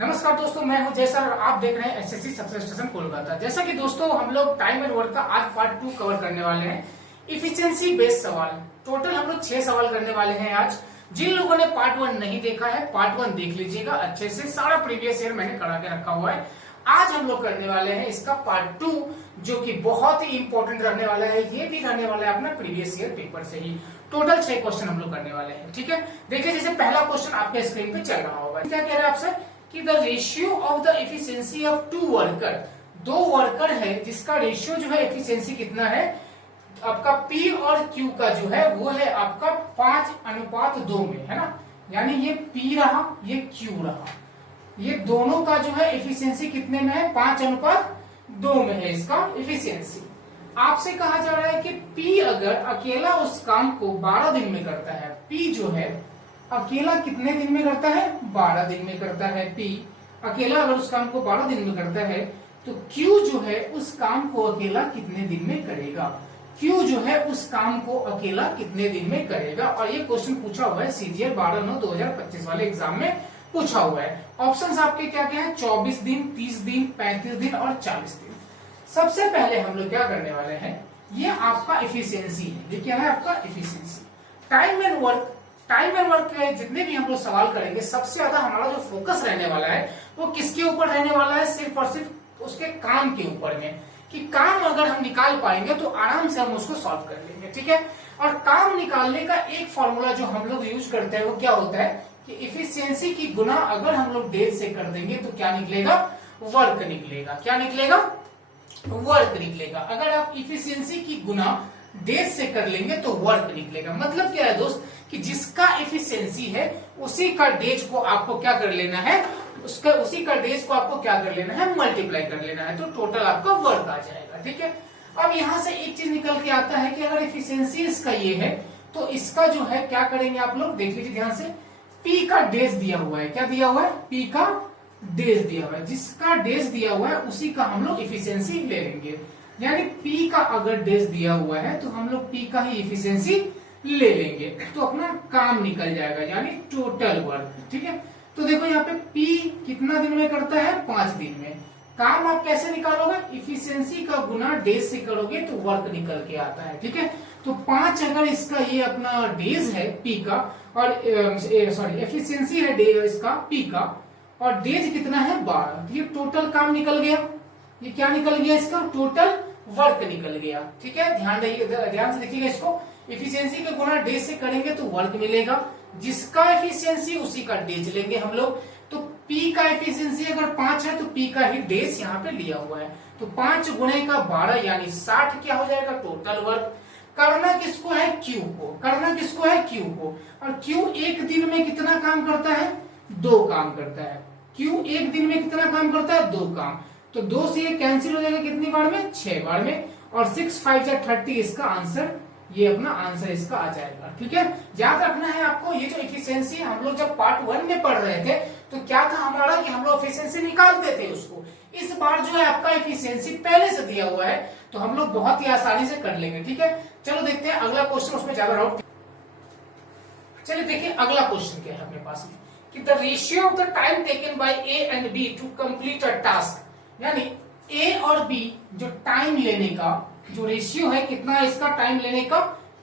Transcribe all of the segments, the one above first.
नमस्कार दोस्तों, मैं हूं जय सर और आप देख रहे हैं एसएससी सक्सेस स्टेशन कोलकाता। जैसा कि दोस्तों हम लोग टाइम एंड वर्क का आज पार्ट 2 कवर करने वाले हैं। इफिशिएंसी बेस्ड सवाल, टोटल हम लोग 6 सवाल करने वाले हैं आज। जिन लोगों ने पार्ट 1 नहीं देखा है, पार्ट 1 देख लीजिएगा अच्छे से। सारा प्रीवियस ईयर मैंने करा के रखा हुआ है। आज हम लोग करने वाले हैं इसका पार्ट 2, जो कि बहुत ही इंपॉर्टेंट रहने वाला है। ये भी रहने वाला है अपना प्रीवियस ईयर पेपर से ही। टोटल 6 क्वेश्चन हम लोग करने वाले हैं, ठीक है। देखिए, जैसे पहला क्वेश्चन आपके स्क्रीन पे चल रहा होगा। क्या कह रहे हैं आपसे कि the ratio of the efficiency of 2 worker, 2 worker है जिसका रेशियो जो है एफिशिएंसी कितना है आपका P और Q का जो है वो है आपका 5:2 में, है ना। यानी ये P रहा, ये Q रहा, ये दोनों का जो है एफिशिएंसी कितने में है? 5:2 में है इसका एफिशिएंसी। आपसे कहा जा रहा है कि P अगर अकेला उस काम को 12 दिन में करता है, P जो है अकेला कितने दिन में करता है? 12 दिन में करता है। P अकेला अगर उस काम को 12 दिन में करता है तो Q जो है उस काम को अकेला कितने दिन में करेगा? Q जो है उस काम को अकेला कितने दिन में करेगा? और ये क्वेश्चन पूछा हुआ है सीजीएल 12/9/2025 वाले एग्जाम में पूछा हुआ है। ऑप्शंस आपके क्या क्या है? 24 दिन, 30 दिन, 35 दिन और 40 दिन। सबसे पहले हम लोग क्या करने वाले हैं, ये आपका एफिशिएंसी है। ये क्या है आपका एफिशिएंसी। टाइम एंड वर्क के जितने भी हम लोग सवाल करेंगे, सबसे ज्यादा हमारा जो फोकस रहने वाला है वो किसके ऊपर रहने वाला है? सिर्फ और सिर्फ उसके काम के ऊपर में, कि काम अगर हम निकाल पाएंगे तो आराम से हम उसको सॉल्व कर लेंगे, ठीक है। और काम निकालने का एक फॉर्मूला जो हम लोग यूज करते हैं वो क्या होता है कि एफिशिएंसी की गुना अगर हम लोग डेज से कर देंगे तो क्या निकलेगा? वर्क निकलेगा। क्या निकलेगा? वर्क निकलेगा। अगर आप इफिशियंसी की गुना डेज से कर लेंगे तो वर्क निकलेगा। मतलब क्या है दोस्त कि जिसका एफिशिएंसी है उसी का डेज को आपको क्या कर लेना है, उसी का डेज को आपको क्या कर लेना है? मल्टीप्लाई कर लेना है, तो टोटल आपका वर्क आ जाएगा, ठीक है। अब यहां से एक चीज निकल के आता है कि अगर एफिशिएंसी इसका ये है तो इसका जो है क्या करेंगे आप लोग, देख लीजिए ध्यान से। P का डेज दिया हुआ है, क्या दिया हुआ है? P का डेज दिया हुआ है। जिसका डेज दिया हुआ है उसी का हम लोग इफिशियंसी ले लेंगे। यानी P का अगर डेज दिया हुआ है तो हम लोग P का ही इफिशियंसी ले लेंगे, तो अपना काम निकल जाएगा, यानी टोटल वर्क, ठीक है। तो देखो यहाँ पे P कितना दिन में करता है? 5 दिन में। काम आप कैसे निकालोगे? इफिशियंसी का गुना डेज से करोगे तो वर्क निकल के आता है, ठीक है। तो 5 अगर इसका ये अपना डेज है P का, और सॉरी एफिशिएंसी है इसका P का, और डेज कितना है? 12। तो ये टोटल काम निकल गया। ये क्या निकल गया? इसका टोटल वर्क निकल गया, ठीक है। ध्यान से देखिएगा इसको। एफिशिएंसी के गुना डेज से करेंगे तो वर्क मिलेगा। जिसका एफिशिएंसी उसी का डेज लेंगे हम लोग। तो P का एफिशिएंसी अगर 5 है तो P का ही डेज यहाँ पे लिया हुआ है। तो 5 गुणे का 12 यानी 60 क्या हो जाएगा? Total work. करना किसको है? Q को। करना किसको है? Q को। और Q एक दिन में कितना काम करता है? 2 काम करता है। Q एक दिन में कितना काम करता है? 2 काम। तो 2 से ये कैंसिल हो जाएगा कितनी बार में? 6 बार में। और 6 5 या 30 इसका आंसर, ये अपना आंसर इसका आ जाएगा, ठीक है। याद रखना है आपको, ये जो एफिशिएंसी हम लोग जब पार्ट 1 में पढ़ रहे थे तो क्या था हमारा कि हम लोग एफिशिएंसी निकालते थे उसको। इस बार जो है आपका एफिशिएंसी पहले से दिया हुआ है तो हम लोग बहुत ही आसानी से कर लेंगे, ठीक है। चलो देखते हैं अगला क्वेश्चन, उसमें ज्यादा डाउट। चलिए देखिए अगला क्वेश्चन क्या है अपने पास में, कि the ratio of the time taken by A and B to complete a task, यानी ए और बी जो टाइम लेने का जो रेशियो है कितना है इसका टाइम लेने का?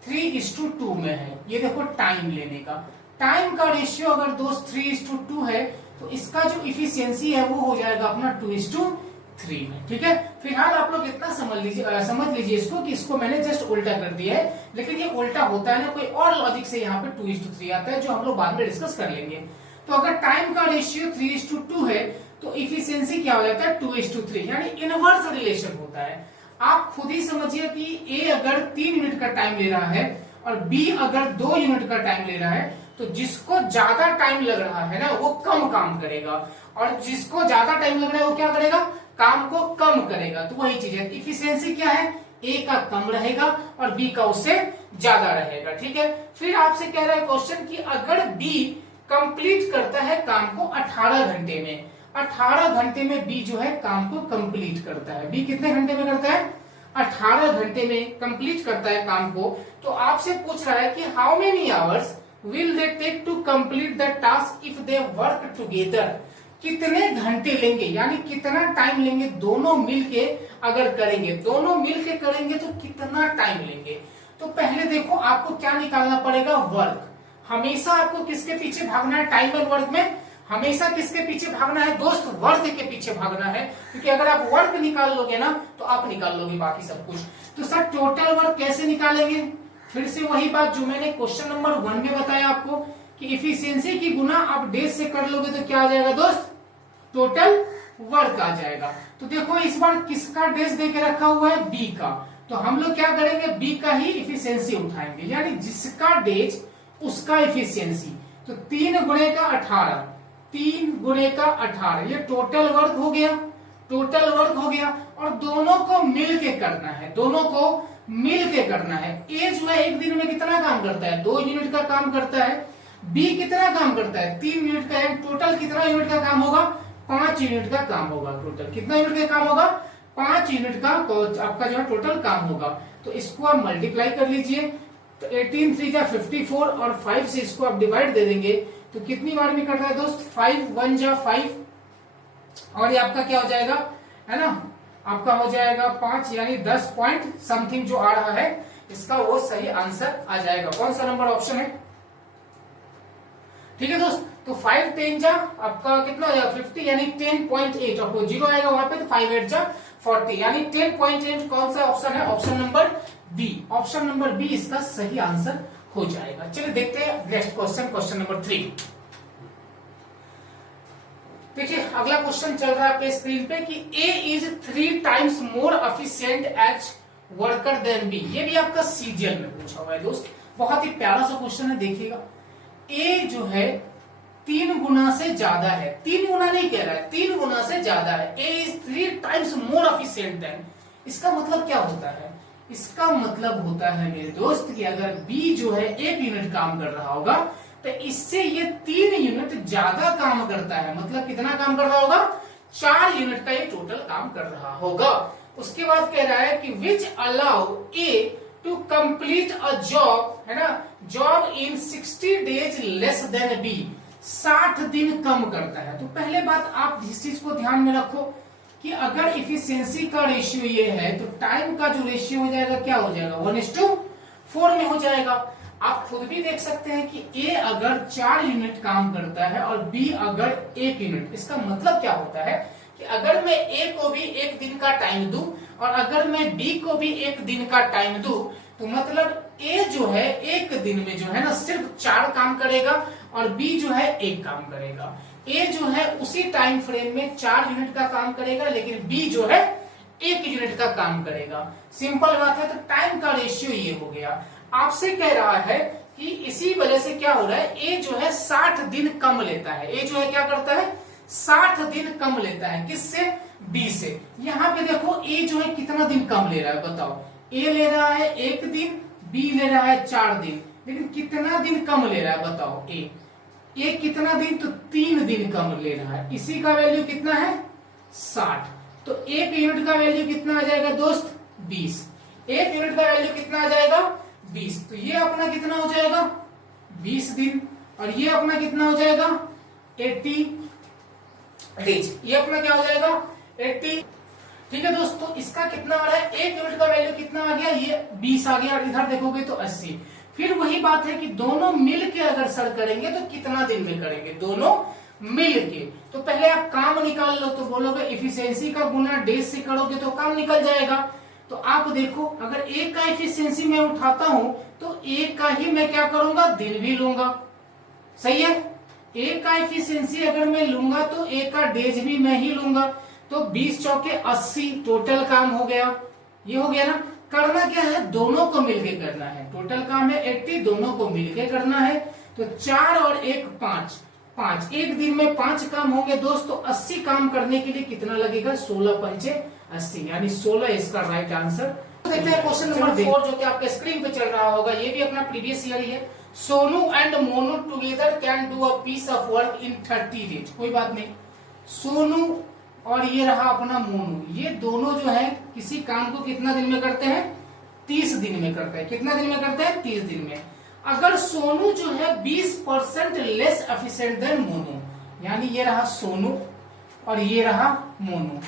3:2 में है। ये देखो टाइम लेने का, टाइम का रेशियो अगर दोस्त 3:2 है तो इसका जो इफिशियंसी है वो हो जाएगा अपना 2:3 में, ठीक है। फिलहाल आप लोग इतना समझ लीजिए इसको कि इसको मैंने जस्ट उल्टा कर दिया है, लेकिन ये उल्टा होता है ना, कोई और लॉजिक से यहाँ पे 2:3 आता है जो हम लोग बाद में डिस्कस कर लेंगे। तो अगर टाइम का रेशियो 3:2 है तो इफिशियंसी क्या हो जाता है? 2:3, यानी इनवर्स रिलेशन होता है। आप खुद ही समझिए कि ए अगर 3 यूनिट का टाइम ले रहा है और बी अगर 2 यूनिट का टाइम ले रहा है तो जिसको ज्यादा टाइम लग रहा है ना वो कम काम करेगा, और जिसको ज्यादा टाइम लग रहा है वो क्या करेगा? काम को कम करेगा। तो वही चीज है, इफिशियंसी क्या है? ए का कम रहेगा और बी का उससे ज्यादा रहेगा, ठीक है। फिर आपसे कह रहा है क्वेश्चन कि अगर बी कंप्लीट करता है काम को 18 घंटे में, 18 घंटे में बी जो है काम को कंप्लीट करता है। बी कितने घंटे में करता है? 18 घंटे में कंप्लीट करता है काम को। तो आपसे पूछ रहा है कि how many hours will they take to complete the task if they work together. कितने घंटे लेंगे, यानी कितना टाइम लेंगे दोनों मिलके अगर करेंगे, दोनों मिलके करेंगे तो कितना टाइम लेंगे। तो पहले देखो आपको क्या निकालना पड़ेगा, वर्क। हमेशा आपको किसके पीछे भागना है, टाइम एंड वर्क में हमेशा किसके पीछे भागना है दोस्त, वर्क के पीछे भागना है, क्योंकि अगर आप वर्क निकाल लोगे ना तो आप निकाल लोगे बाकी सब कुछ। तो सर टोटल वर्क कैसे निकालेंगे, फिर से वही बात जो मैंने क्वेश्चन नंबर 1 में बताया आपको कि इफिशियंसी की गुना आप डेज से कर लोगे तो क्या आ जाएगा दोस्त, टोटल वर्क आ जाएगा। तो देखो इस बार किसका डेज दे के रखा हुआ है, बी का, तो हम लोग क्या करेंगे, बी का ही इफिशियंसी उठाएंगे, यानी जिसका डेज उसका इफिशियंसी। तो 3 गुणे का 18, 3 गुणे का 18, ये टोटल वर्क हो गया, टोटल वर्क हो गया। और दोनों को मिल के करना है, दोनों को मिल के करना है। ए जो है एक दिन में कितना काम करता है, 2 यूनिट का काम करता है। बी कितना काम करता है, 3 यूनिट का है। टोटल कितना यूनिट का काम होगा, 5 यूनिट का काम होगा। टोटल कितना यूनिट का काम होगा, 5 यूनिट का आपका जो है टोटल काम होगा। तो इसको आप मल्टीप्लाई कर लीजिए, तो 18 3 का 54 और 5 से इसको आप डिवाइड दे देंगे तो कितनी बार में कर रहा है दोस्त, 5 1 जा 5, और ये आपका क्या हो जाएगा, है ना, आपका हो जाएगा 5, यानी 10 पॉइंट समथिंग जो आ रहा है इसका वो सही आंसर आ जाएगा। कौन सा नंबर ऑप्शन है, ठीक है दोस्त। तो 5 10 जा आपका कितना हो जाएगा 50, यानी 10.8, आपको 0 आएगा वहां पे, तो 5 8 जा 40, यानी 10.8 कौन सा ऑप्शन है, option number B. Option number B इसका सही आंसर हो जाएगा। चलिए देखते हैं नेक्स्ट क्वेश्चन, क्वेश्चन नंबर 3। देखिए अगला क्वेश्चन चल रहा है आपके स्क्रीन पे कि A is 3 times more efficient as worker than B. ये भी आपका सीजीएल में पूछा हुआ है दोस्त, बहुत ही प्यारा सा क्वेश्चन है। देखिएगा ए जो है 3 गुना से ज्यादा है, 3 गुना नहीं कह रहा है, 3 गुना से ज्यादा है। A is 3 times more efficient than, इसका मतलब क्या होता है, इसका मतलब होता है मेरे दोस्त कि अगर बी जो है 1 यूनिट काम कर रहा होगा तो इससे ये 3 यूनिट ज्यादा काम करता है। मतलब कितना काम कर रहा होगा, 4 यूनिट का ये टोटल काम कर रहा होगा। उसके बाद कह रहा है कि which allow A to complete a job, है ना, job in 60 days less than B, 60 दिन कम करता है। तो पहले बात आप इस चीज को ध्यान में रखो कि अगर इफिशियंसी का रेशियो ये है तो टाइम का जो रेशियो हो जाएगा क्या हो जाएगा, 1:4 में हो जाएगा। आप खुद भी देख सकते हैं कि ए अगर 4 यूनिट काम करता है और बी अगर 1 यूनिट, इसका मतलब क्या होता है कि अगर मैं ए को भी 1 दिन का टाइम दूं और अगर मैं बी को भी 1 दिन का टाइम दूं तो मतलब ए जो है 1 दिन में जो है ना सिर्फ 4 काम करेगा और बी जो है 1 काम करेगा। ए जो है उसी टाइम फ्रेम में 4 यूनिट का काम करेगा, लेकिन बी जो है 1 यूनिट का काम करेगा। सिंपल बात है। तो टाइम का रेशियो ये हो गया। आपसे कह रहा है कि इसी वजह से क्या हो रहा है, ए जो है 60 दिन कम लेता है। ए जो है क्या करता है, 60 दिन कम लेता है, किससे, बी से। यहाँ पे देखो ए जो है कितना दिन कम ले रहा है, बताओ। ए ले रहा है 1 दिन, बी ले रहा है 4 दिन, लेकिन कितना दिन कम ले रहा है बताओ। ए कितना दिन, तो 3 दिन कम ले रहा है। इसी का वैल्यू कितना है, 60। तो 1 यूनिट का वैल्यू कितना आ जाएगा दोस्त, 20। 1 यूनिट का वैल्यू कितना आ जाएगा, 20। तो ये अपना कितना हो जाएगा, 20 दिन, और ये अपना कितना हो जाएगा, 80 डेज। ये अपना क्या हो जाएगा, 80। ठीक है दोस्तों, इसका कितना आ रहा है, 1 यूनिट का वैल्यू कितना आ गया, ये 20 आ गया, और इधर देखोगे तो 80। फिर वही बात है कि दोनों मिल के अगर सर करेंगे तो कितना दिन में करेंगे, दोनों मिल के। तो पहले आप काम निकाल लो, तो बोलोगे इफिशियंसी का गुना डेज से करोगे तो काम निकल जाएगा। तो आप देखो अगर ए का इफिशियंसी मैं उठाता हूं तो ए का ही मैं क्या करूंगा, दिन भी लूंगा। सही है, ए का इफिशियंसी अगर मैं लूंगा तो ए का डेज भी मैं ही लूंगा। तो 20 चौके 80 टोटल काम हो गया। ये हो गया ना। करना क्या है, दोनों को मिलके करना है। टोटल काम है 80, दोनों को मिलके करना है। तो 4 और 1 5, 1 दिन में 5 काम होंगे दोस्तों। 80 काम करने के लिए कितना लगेगा, 16 पंचे 80, यानी 16 इसका राइट आंसर। देखते हैं क्वेश्चन नंबर 4 जो कि आपके स्क्रीन पे चल रहा होगा। ये भी अपना प्रीवियस ईयर ही है। Sonu and Monu together can do a piece of work in 30 days. कोई बात नहीं, सोनू और ये रहा अपना मोनू, ये दोनों जो है किसी काम को कितना दिन में करते हैं, 30 दिन में करते हैं। कितना दिन में करते हैं, 30 दिन में। अगर सोनू जो है 20% लेस एफिशिएंट देन मोनू, यानी ये रहा सोनू और ये रहा मोनू।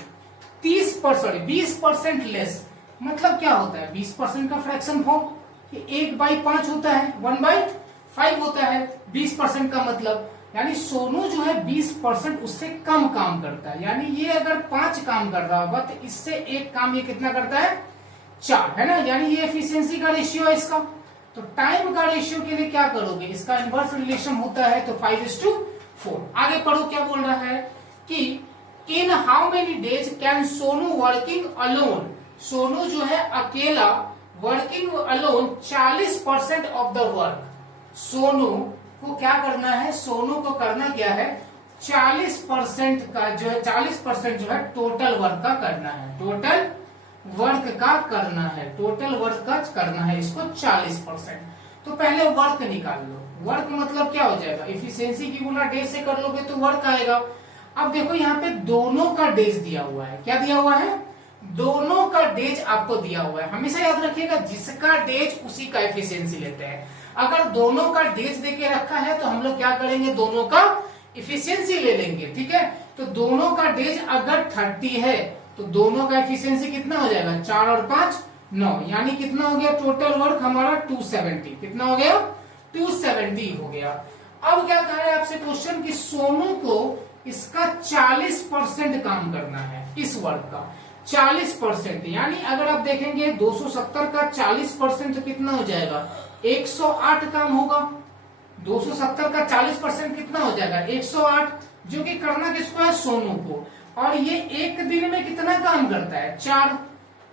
20% लेस मतलब क्या होता है? 20% का फ्रैक्शन फॉर्म 1/5 होता है, 1/5 होता है 20% का मतलब। यानी सोनू जो है 20% उससे कम काम करता है। यानी ये अगर 5 काम कर रहा होगा तो इससे एक काम ये कितना करता है? 4, है ना। यानी ये एफिशिएंसी का रेशियो है इसका। तो टाइम का रेशियो के लिए क्या करोगे? इसका इनवर्स रिलेशन होता है, तो 5:4। आगे पढ़ो क्या बोल रहा है कि in how many days can Sonu working alone, Sonu जो है अकेला working alone 40% of the work. Sonu को क्या करना है? सोनू को करना क्या है? 40% का जो है 40% जो है टोटल वर्क का करना है, टोटल वर्क का करना है, टोटल वर्क का करना है इसको 40%। तो पहले वर्क निकाल लो। वर्क मतलब क्या हो जाएगा? इफिशियंसी की गुना डेज से कर लोगे तो वर्क आएगा। अब देखो यहाँ पे दोनों का डेज दिया हुआ है। क्या दिया हुआ है? दोनों का डेज आपको दिया हुआ है। हमेशा याद रखिएगा जिसका डेज उसी का एफिशिएंसी लेते हैं। अगर दोनों का डेज देके रखा है तो हम लोग क्या करेंगे? दोनों का इफिशियंसी ले लेंगे, ठीक है। तो दोनों का डेज अगर 30 है तो दोनों का एफिशिएंसी कितना हो जाएगा? 4 और 5 9, यानी कितना हो गया? टोटल वर्क हमारा 270। कितना हो गया? 270 हो गया। अब क्या कह रहा है आपसे क्वेश्चन कि सोनू को इसका 40% काम करना है, इस वर्क का 40%। यानी अगर आप देखेंगे 270 का 40% तो कितना हो जाएगा? 108 काम होगा। 270 का 40% कितना हो जाएगा? 108, जो कि करना किसको है? सोनू को। और ये एक दिन में कितना काम करता है? 4।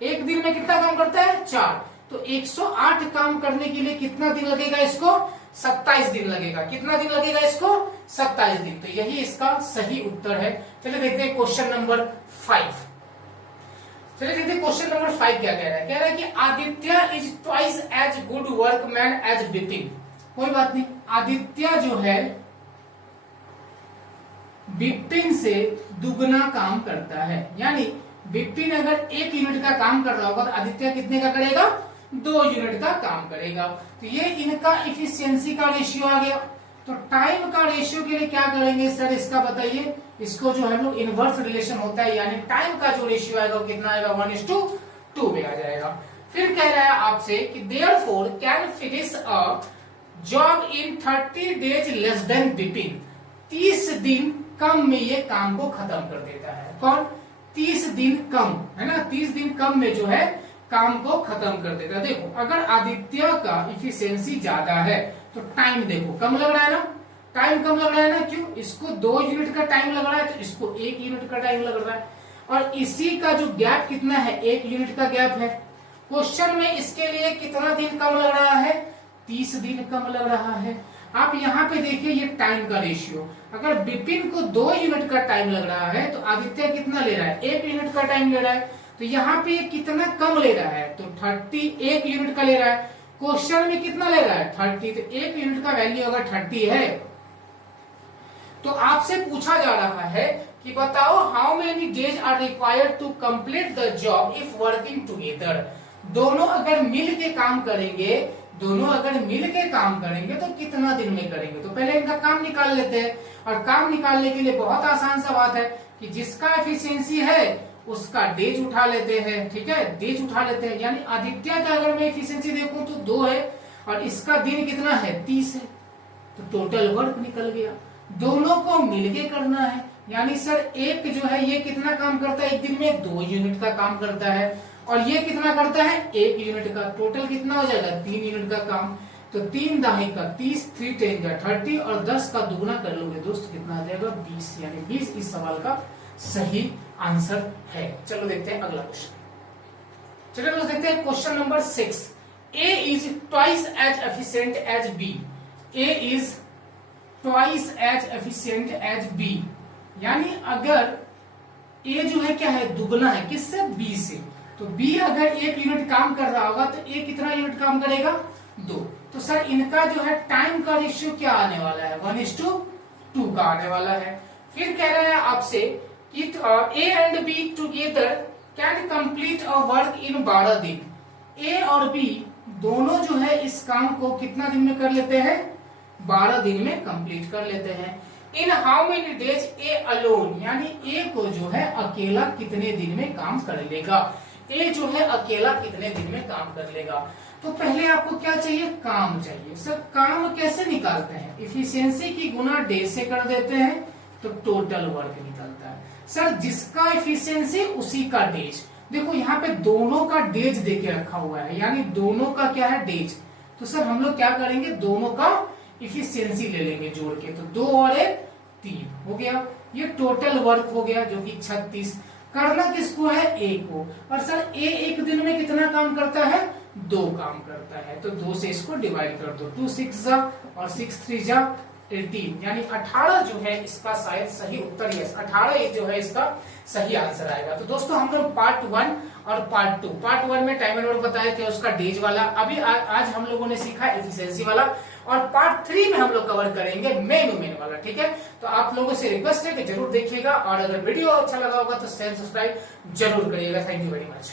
एक दिन में कितना काम करता है? 4। तो 108 काम करने के लिए कितना दिन लगेगा इसको? 27 दिन लगेगा। कितना दिन लगेगा इसको? 27 दिन। तो यही इसका सही उत्तर है। चलिए देखते हैं क्वेश्चन नंबर 5। चलिए देखते हैं क्वेश्चन नंबर 5 क्या कह रहा है। कह रहा है कि Aditya is twice as good workman as Bipin. कोई बात नहीं, आदित्य जो है बिपिन से दुगना काम करता है। यानी बिपिन अगर 1 यूनिट का काम कर रहा होगा तो आदित्य कितने का करेगा? 2 यूनिट का काम करेगा। तो ये इनका इफिशियंसी का रेशियो आ गया। तो टाइम का रेशियो के लिए क्या करेंगे सर? इसका बताइए। इसको जो है लोग इनवर्स रिलेशन होता है, यानी टाइम का जो रेशियो आएगा वो कितना आएगा? 1:2 में आ जाएगा। फिर कह रहा है आपसे कि therefore can finish a job in 30 days less then Bipin. 30 दिन कम में ये काम को खत्म कर देता है। कौन? 30 दिन कम, है ना। 30 दिन कम में जो है काम को खत्म कर देता है। देखो अगर आदित्य का इफिशियंसी ज्यादा है तो टाइम देखो कम लग रहा है ना, टाइम कम लग रहा है ना। क्यों? इसको 2 यूनिट का टाइम लग रहा है तो इसको 1 यूनिट का टाइम लग रहा है। और इसी का जो गैप कितना है? 1 यूनिट का गैप है। क्वेश्चन में इसके लिए कितना दिन कम लग रहा है? 30 दिन कम लग रहा है। आप यहाँ पे देखिए ये टाइम का रेशियो। अगर बिपिन को 2 यूनिट का टाइम लग रहा है तो आदित्य कितना ले रहा है? 1 यूनिट का टाइम ले रहा है। तो यहाँ पे कितना कम ले रहा है? तो 31 यूनिट का ले रहा है। क्वेश्चन में कितना ले रहा है? 30। तो 1 यूनिट का वैल्यू अगर 30 है तो आपसे पूछा जा रहा है कि बताओ how many days are required to complete the job if working together. दोनों अगर मिल के काम करेंगे, दोनों अगर मिल के काम करेंगे तो कितना दिन में करेंगे? तो पहले इनका काम निकाल लेते हैं। और काम निकालने के लिए बहुत आसान सा बात है कि जिसका एफिशिएंसी है उसका डेज उठा लेते हैं, ठीक है। डेज उठा लेते हैं। यानी आदित्य का अगर मैं एफिशिएंसी देखूं तो 2 है और इसका दिन कितना है? 30 है। तो टोटल वर्क निकल गया। दोनों को मिलके करना है। यानी सर एक जो है ये कितना काम करता है? एक दिन में 2 यूनिट का काम करता है और ये कितना करता है? 1 यूनिट का। टोटल कितना हो जाएगा? 3 यूनिट का काम। तो 3 दाही का 30, 3 10 का 30 और 10 का दुगना कर लोगे दोस्त कितना आ जाएगा? 20। यानी 20 इस सवाल का सही आंसर है। चलो देखते हैं अगला क्वेश्चन। चलो दोस्त देखते हैं question number 6। A is twice as efficient as B. A is twice as efficient as B. यानी अगर ए जो है क्या है? दुगना है। किससे? बी से। तो बी अगर 1 यूनिट काम कर रहा होगा तो ए कितना यूनिट काम करेगा? 2। तो सर इनका जो है टाइम का रेशियो क्या आने वाला है? 1:2 का आने वाला है। फिर कह रहा है आपसे कि ए and be together can complete a work in 12 दिन। ए और बी दोनों जो है इस काम को कितना दिन में कर लेते हैं? 12 दिन में कंप्लीट कर लेते हैं। In how many days A alone, यानी ए को जो है अकेला कितने दिन में काम कर लेगा, ए जो है अकेला कितने दिन में काम कर लेगा। तो पहले आपको क्या चाहिए, काम चाहिए। सर काम कैसे निकालते हैं, इफिशियंसी की गुना डेज से कर देते हैं तो टोटल वर्क निकलता है। सर जिसका इफिशियंसी उसी का डेज, देखो यहाँ पे दोनों का डेज देके रखा हुआ है, यानी दोनों का क्या है डेज। तो सर हम लोग क्या करेंगे, दोनों का इफिशियंसी ले लेंगे जोड़ के, तो 2 और 1 3 हो गया। ये टोटल वर्क हो गया जो कि 36। करना किसको है, ए को। और सर ए एक दिन में कितना काम करता है, 2 काम करता है, तो 2 से इसको डिवाइड कर दो, 2 6 जा और 6 3 जा 18, यानी 18 जो है इसका शायद सही उत्तर, यस 18 जो है इसका सही आंसर आएगा। तो दोस्तों हम लोग पार्ट 1 और पार्ट 2, पार्ट 1 में टाइम एंड वर्क बताया था उसका डेज वाला, अभी आज हम लोगों ने सीखा एफिशिएंसी वाला, और पार्ट 3 में हम लोग कवर करेंगे मेन वुमेन वाला। ठीक है, तो आप लोगों से रिक्वेस्ट है कि जरूर देखिएगा, और अगर वीडियो अच्छा लगा होगा तो चैनल सब्सक्राइब जरूर करिएगा। Thank you very much.